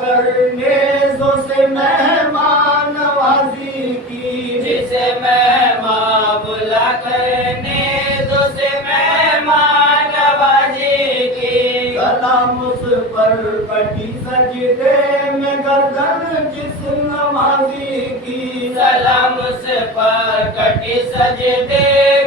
کر نیزوں سے مہمان نوازی کی، جسے مہمان بلا کر نیزوں سے مہمان نوازی کی، سلام اس پر کٹی سجدے میں گردن جس نمازی کی، سلام اس پر کٹی سجدے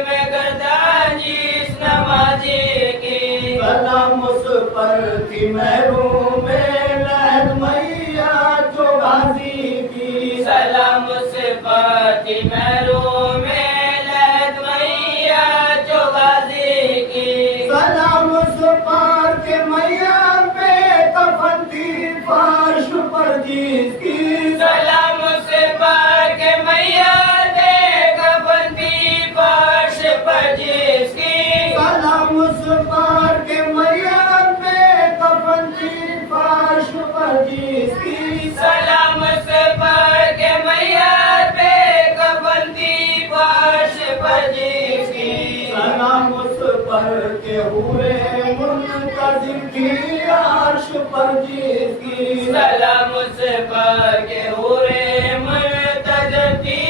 میں گردن جس نمازی کی، سلام اس پر تھی محروم لہد میاں جو غازی کی، سلام اس پر تھی محروم لہد میاں جو غازی کی، سلام اس پر کے میاں پہ کفن تھی فرش پر جس کی، سلام اس پر کہ میاں دے کفن تھی فرش پر جس کی، سلام اس پر کے میاں پہ کفن تھی فرش پر جس کی، سلام اس پر کہ میاں دے کفن تھی فرش پر جس کی، سلام اس پر کے حورے منتظر تھی عرش پر جس کی، سلام اس پر کہ حورے منتظر تھی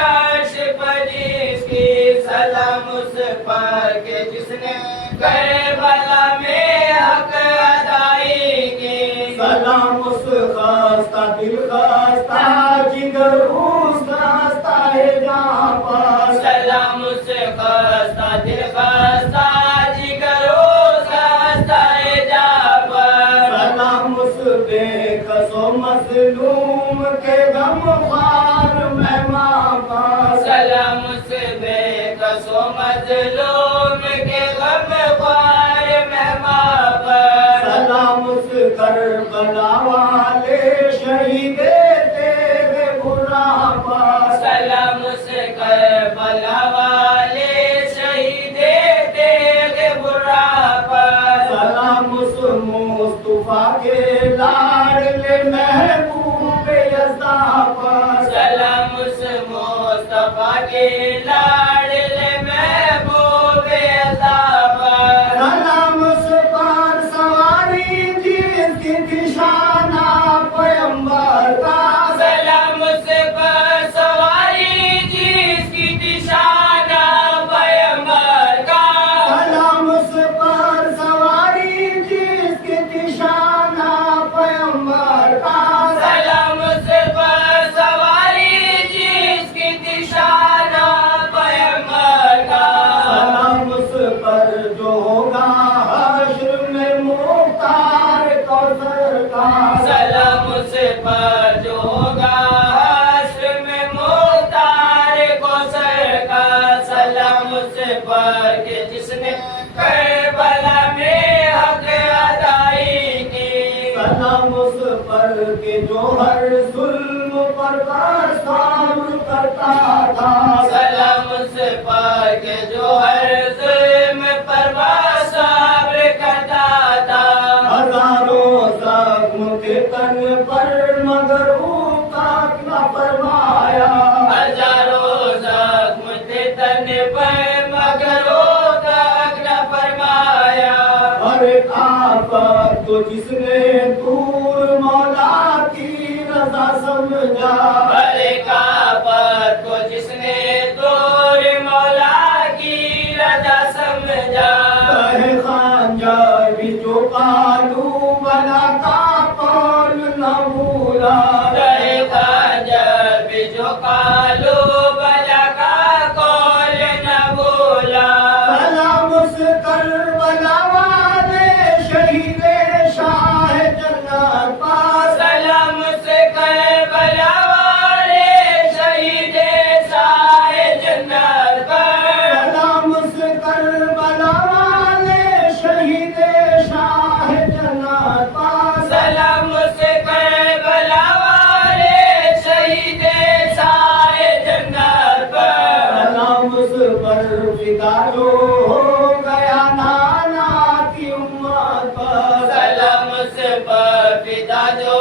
عرش پر جس کی، سلام اس پر کہ جس نے کربلا میں حق ادائی کی، سلام اس خستہ دل خستہ جگر اس خستہ جہاں پر، سلام اس خستہ دل خستہ جگر اس خستہ جا پر، سلام اس بے کس و مظلوم کے غم خوار مہمان پر، سلام اس بے کس و مظلوم کے غم خوار مہمان پر، سلام اس کربلا والے شہید تیرے برا پر، سلام اس کربلا والے شہید تیرے برا پر، سلام اس مصطفیٰ کے لاڈلے محبوب یزداں پر، سلام اس مصطفیٰ کے لاڈلے محبوب عطا پر، سلام اس پر سواری جس کی تھی شانہ پیمبر کا، سلام اس پر سواری جس کی تھی شانہ پیمبر کا، سلام اس پر سواری جس کی تھی شانہ پیمبر کا، سلام اس پر سواری جس کی تھی شانہ پیمبر کا، سلام اس پر جو ہوگا حشر میں مختار کوثر کا، سلام اس پر جو ہوگا حشر میں مختار کوثر کا، سلام اس پر کہ جس نے کربلا میں حق ادائی کی، سلام اس پر کہ جو ہر ظلم پر صبر کرتا تھا، سلام اس پر کہ جو ہر ظلم پر صبر کرتا تھا، ہزاروں زخم کے تن پر مگر وہ پاک نہ فرمایا، ہزاروں زخم تھے تن پر مگر وہ تک نہ فرمایا، ہر ایک آفت کو جس نے دور مولا کی رضا سمجھا، ہر ایک آفت کو جس نے دور مولا کی رضا سمجھا، کہے خانجر بھی جو قالو بلا کا قول نہ بھولا، رہے خنجر بھی جو کالو بلا کا قول نہ بولا، سلام اس کربلا والے شہید شاہ جنت پر، سلام اس کربلا والے شہید شاہ جنت پر، سلام اس کربلا والے شہید شاہ جنت پر، سلام اس کربلا والے شہید شاہ جنت پر، سلام اس پر فدا جو ہو گیا نانا کی امت پر، سلام اس پر فدا جو